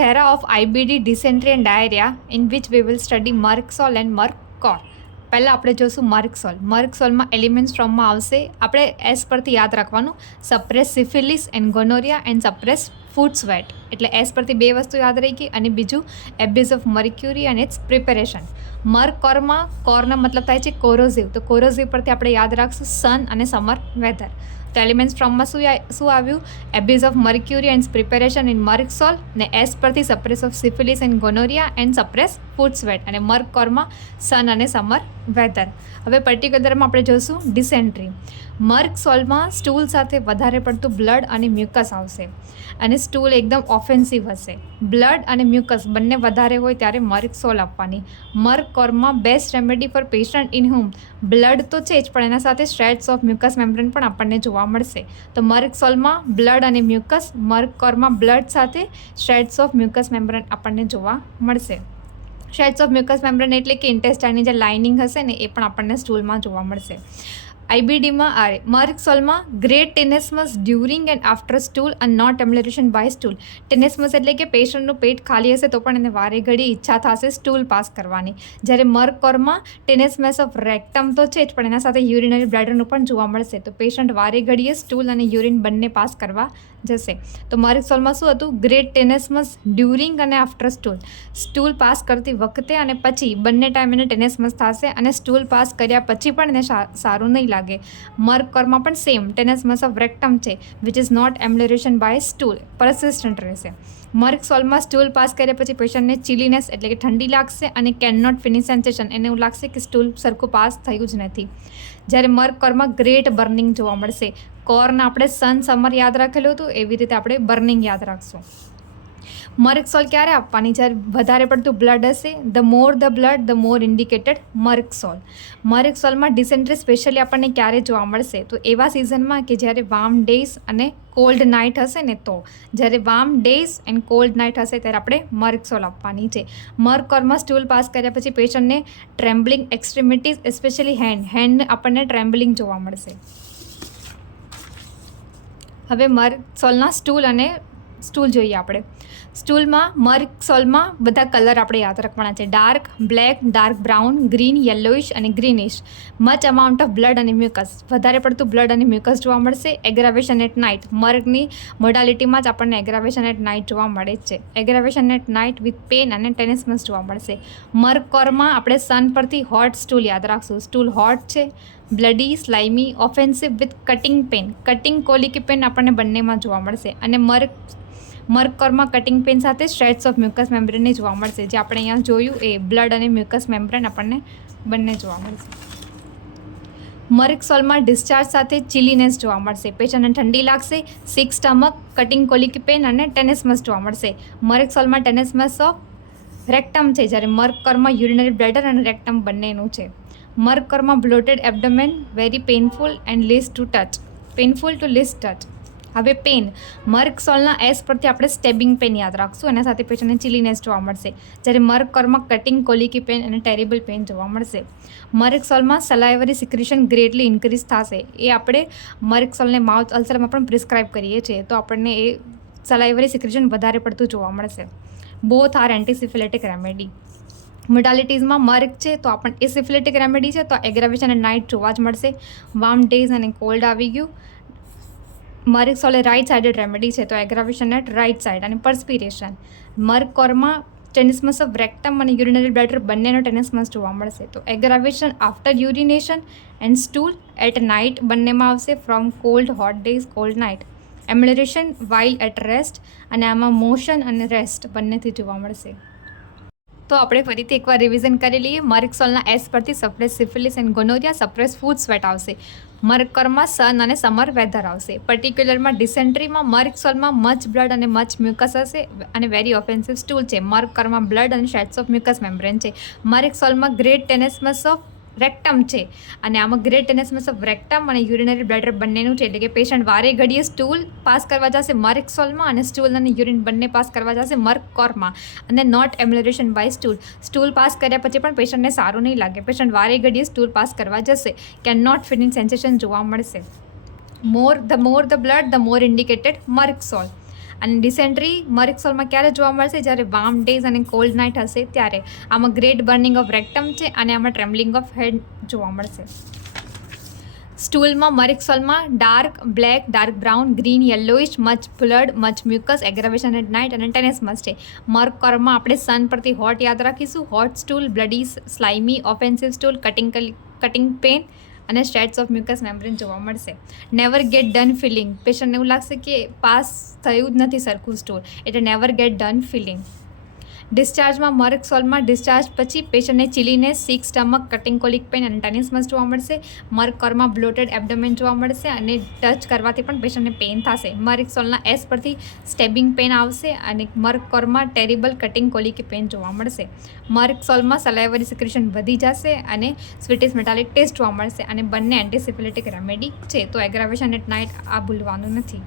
thera of IBD, dysentery and diarrhea, in which we will study Merc-Sol and Merc-Cor. પહેલાં આપણે જોઈશું મર્કસોલ. મર્કસોલમાં elements ફ્રોમમાં આવશે. આપણે એસ પરથી યાદ રાખવાનું, suppress syphilis and gonorrhoea and suppress foot sweat. એટલે એસ પરથી બે વસ્તુ યાદ રહી ગઈ, અને બીજું abuse of mercury and its preparation. મર્ક-કોરમાં કોરનો મતલબ થાય છે કોરોઝિવ, તો કોરોઝિવ પરથી આપણે યાદ રાખશું સન અને સમર વેધર. તો એલિમેન્ટ્સ ફ્રોમમાં શું આવ્યું? Abuse of mercury and preparation in Merc Sol, ને એસ પરથી suppress of syphilis and gonorrhoea and suppress foot sweat, અને મર્ક-કોરમાં સન અને સમર વેધર. હવે પર્ટિક્યુલરમાં આપણે જોઈશું ડિસેન્ટ્રી. મર્કસોલમાં સ્ટૂલ સાથે વધારે પડતું બ્લડ અને મ્યુકસ આવશે, અને સ્ટૂલ એકદમ ઓફેન્સિવ હશે. બ્લડ અને મ્યુકસ બંને વધારે હોય ત્યારે મર્કસોલ આપવાની. મર્ક-કોરમાં best remedy for patient in whom blood તો છે જ, પણ એના સાથે શ્રેડ્સ ઓફ મ્યુકસ મેમ્બ્રેન પણ આપણને જોવા મળશે. તો મર્કસોલમાં બ્લડ અને મ્યુકસ, મર્ક-કોરમાં બ્લડ સાથે શ્રેડ્સ ઓફ મ્યુકસ મેમ્બ્રેન આપણને જોવા મળશે. શ્રેડ્સ ઓફ મ્યુકસ મેમ્બ્રેન એટલે કે ઇન્ટેસ્ટાઇનની જે લાઇનિંગ હશે ને, એ પણ આપણને સ્ટૂલમાં જોવા મળશે. આઈબીડીમાં મર્કસોલમાં great tenesmus during and after stool અને નોટ એમ્યુલેશન બાય સ્ટૂલ. ટેનેસ્મસ એટલે કે પેશન્ટનું પેટ ખાલી હશે તો પણ એને વારે ઘડી ઈચ્છા થશે સ્ટૂલ પાસ કરવાની. જ્યારે મર્ક-કોરમાં ટેનેસ્મસ ઓફ રેક્ટમ તો છે જ, પણ એના સાથે યુરિનરી બ્લેડરનું પણ જોવા મળશે, તો પેશન્ટ વારે ઘડીએ સ્ટૂલ અને યુરિન બંને પાસ કરવા જશે. તો મર્કસોલમાં શું હતું? ગ્રેટ ટેનેસ્મસ ડ્યુરિંગ અને આફ્ટર સ્ટૂલ. સ્ટૂલ પાસ કરતી વખતે અને પછી બંને ટાઈમ એને ટેનેસ્મસ થશે, અને સ્ટૂલ પાસ કર્યા પછી પણ એને સારું નહીં લાગે. મર્ક-કોરમાં પણ સેમ ટેનેસ્મસ ઓફ રેક્ટમ છે, which is not એમ્યુલેશન by stool, persistent રહેશે. મર્કસોલમાં સ્ટૂલ પાસ કર્યા પછી પેશન્ટને ચિલીનેસ એટલે કે ઠંડી લાગશે, અને કેન નોટ ફિનિશ સેન્સેશન, એને એવું લાગશે કે સ્ટૂલ સરખું પાસ થયું જ નથી. જ્યારે મર્ક-કોરમાં ગ્રેટ બર્નિંગ જોવા મળશે. કોરના આપણે સન સમર યાદ રાખેલું હતું, એવી રીતે આપણે બર્નિંગ યાદ રાખશું. મર્કસોલ ક્યારે આપવાની? જ્યારે વધારે પડતું બ્લડ હશે. The more the blood the more indicated Merc Sol. મર્કસોલમાં ડિસેન્ટ્રી સ્પેશિયલી આપણને ક્યારે જોવા મળશે? તો એવા સિઝનમાં કે જ્યારે વાર્મ ડેઝ અને કોલ્ડ નાઇટ હશે ને, તો જ્યારે warm days and cold night હશે ત્યારે આપણે મર્કસોલ આપવાની છે. મર્ક-કોરમાં સ્ટૂલ પાસ કર્યા પછી પેશન્ટને ટ્રેમ્બલિંગ એક્સ્ટ્રીમિટીઝ, એસ્પેશિયલી હેન્ડ આપણને ટ્રેમ્બલિંગ જોવા મળશે. હવે મર્કસોલના સ્ટૂલ જોઈએ આપણે. સ્ટૂલમાં મર્કસોલમાં બધા કલર આપણે યાદ રાખવાના છે. Dark black, dark brown, green, yellowish અને greenish. Much amount of blood અને મ્યુકસ, વધારે પડતું બ્લડ અને મ્યુકસ જોવા મળશે. એગ્રાવેશન એટ નાઇટ, મર્કની મોડાલિટીમાં જ આપણને એગ્રાવેશન એટ નાઇટ જોવા મળે જ છે. એગ્રાવેશન એટ નાઇટ વિથ પેન અને ટેનેસ્મસ જોવા મળશે. મર્ક-કોરમાં આપણે સન પરથી હોટ સ્ટૂલ યાદ રાખશું. સ્ટૂલ હોટ છે, bloody, slimy, offensive with cutting pain. Cutting colicky pain આપણને બંનેમાં જોવા મળશે. અને મર્ક-કોરમાં કટિંગ પેન સાથે શ્રેડ્સ ઓફ મ્યુકસ મેમ્બ્રેનને જોવા મળશે. જે આપણે અહીંયા જોયું એ બ્લડ અને મ્યુકસ મેમ્બ્રેન આપણને બંને જોવા મળશે. મર્કસોલમાં ડિસ્ચાર્જ સાથે ચિલીનેસ જોવા મળશે. પેશન્ટને ઠંડી લાગશે, સિક સ્ટમક, કટિંગ કોલિકી પેન અને ટેનેસ્મસ જોવા મળશે. મર્કસોલમાં ટેનેસ્મસ ઓફ રેક્ટમ છે, જ્યારે મર્ક-કોરમાં યુરિનરી બ્લેડર અને રેક્ટમ બંનેનું છે. મર્ક-કોરમાં bloated abdomen, very painful and least to touch. Painful to least touch. હવે પેન, મર્કસોલના એસ પરથી આપણે સ્ટેબિંગ પેન યાદ રાખશું, એના સાથે પેશન્ટને ચિલીનેસ જોવા મળશે. જ્યારે મર્ક-કોરમાં કટિંગ કોલિકી પેન અને ટેરિબલ પેન જોવા મળશે. મર્કસોલમાં સલાઇવરી સિક્રેશન ગ્રેટલી ઇન્ક્રીઝ થશે. એ આપણે મર્કસોલને માઉથ અલ્સરમાં પણ પ્રિસ્ક્રાઇબ કરીએ છીએ, તો આપણને એ સલાઇવરી સિક્રેશન વધારે પડતું જોવા મળશે. Both are antisyphilitic remedy. મોડાલિટીઝમાં મર્ક છે તો આપણને એસિફિલેટિક રેમેડી છે, તો એગ્રાવેશન એટ નાઇટ જોવા જ મળશે. વાર્મ ડેઝ અને કોલ્ડ આવી ગયું. મર્કસોલ એ રાઇટ સાઇડેડ રેમેડી છે, તો એગ્રાવેશન એટ રાઇટ સાઇડ. અને પરસ્પિરેશન, મર્ક-કોરમાં ટેનેસ્મસ ઓફ રેક્ટમ અને યુરિનરી બ્લેડર બંનેનો ટેનેસ્મસ જોવા મળશે. તો aggravation after urination and stool at night બંનેમાં આવશે. From cold hot days, cold night. Amelioration while at rest, અને આમાં મોશન અને રેસ્ટ બંનેથી જોવા મળશે. તો આપણે ફરીથી એકવાર રિવિઝન કરી લઈએ. મર્કસોલના એસ પરથી suppress syphilis and gonorrhoea, suppress foot sweat આવશે. મર્ક-કોરમાં સન અને સમર વેધર આવશે. પર્ટિક્યુલરમાં ડિસેન્ટ્રીમાં મર્કસોલમાં મચ બ્લડ અને મચ મ્યુકસ હશે, અને વેરી ઓફેન્સિવ સ્ટૂલ છે. મર્ક-કોરમાં બ્લડ અને શેડ્સ ઓફ મ્યુકસ મેમ્બ્રેન છે. મર્કસોલમાં ગ્રેટ ટેનેસ્મસ ઓફ રેક્ટમ છે, અને આમાં ગ્રેટ ટેનેસ્મસ ઓફ રેક્ટમ અને યુરિનરી બ્લેડર બંનેનું છે, એટલે કે પેશન્ટ વારે ઘડીએ સ્ટૂલ પાસ કરવા જશે મર્કસોલમાં, અને સ્ટૂલ અને યુરિન બંને પાસ કરવા જશે મર્ક-કોરમાં. અને not એમ્યુલેશન by stool. Stool pass કર્યા પછી પણ પેશન્ટને સારું નહીં લાગે, પેશન્ટ વારે ઘડીએ સ્ટૂલ પાસ કરવા જશે. કેન નોટ ફિનિશ સેન્સેશન જોવા મળશે. The more the blood the more indicated merc sol. અને ડિસેન્ટ્રી મર્કસોલમાં ક્યારે જોવા મળશે? જ્યારે વાર્મ ડેઝ અને કોલ્ડ નાઇટ હશે ત્યારે. આમાં ગ્રેટ બર્નિંગ ઓફ રેક્ટમ છે અને આમાં ટ્રેમ્બલિંગ ઓફ હેડ જોવા મળશે. સ્ટૂલમાં મર્કસોલમાં dark black, dark brown, green, yellowish, much blood, much mucus, aggravation at night અને ટેનેસમસ છે. મર્કકોરમાં આપણે સન પરથી હોટ યાદ રાખીશું. Hot stool, bloody, slimy, offensive stool, cutting pain અને સ્ટ્રેટ્સ ઓફ મ્યુકસ મેમ્બ્રેન જોવા મળશે. નેવર ગેટ ડન ફિલિંગ, પેશન્ટને એવું લાગશે કે પાસ થયું જ નથી સરખું સ્ટૂલ, એટલે નેવર ગેટ ડન ફિલિંગ. ડિસ્ચાર્જમાં મર્કસોલમાં ડિસ્ચાર્જ પછી પેશન્ટને chilliness, sick stomach, cutting colic pain અને ટેનિસમસ જોવા મળશે. મર્કકોરમાં બ્લોટેડ એબ્ડોમેન જોવા મળશે અને ટચ કરવાથી પણ પેશન્ટને પેઇન થશે. મર્કસોલના એસ પરથી સ્ટેબિંગ પેન આવશે અને મર્કકોરમાં ટેરિબલ કટિંગ કોલિક પેન જોવા મળશે. મર્કસોલમાં સલાઇવરી સિક્રેશન વધી જશે અને સ્વીટિશ મેટાલિક ટેસ્ટ જોવા મળશે અને બંને એન્ટીસિફિલિટિક રેમેડી છે. તો એગ્રાવેશન એટ નાઇટ આ ભૂલવાનું નથી.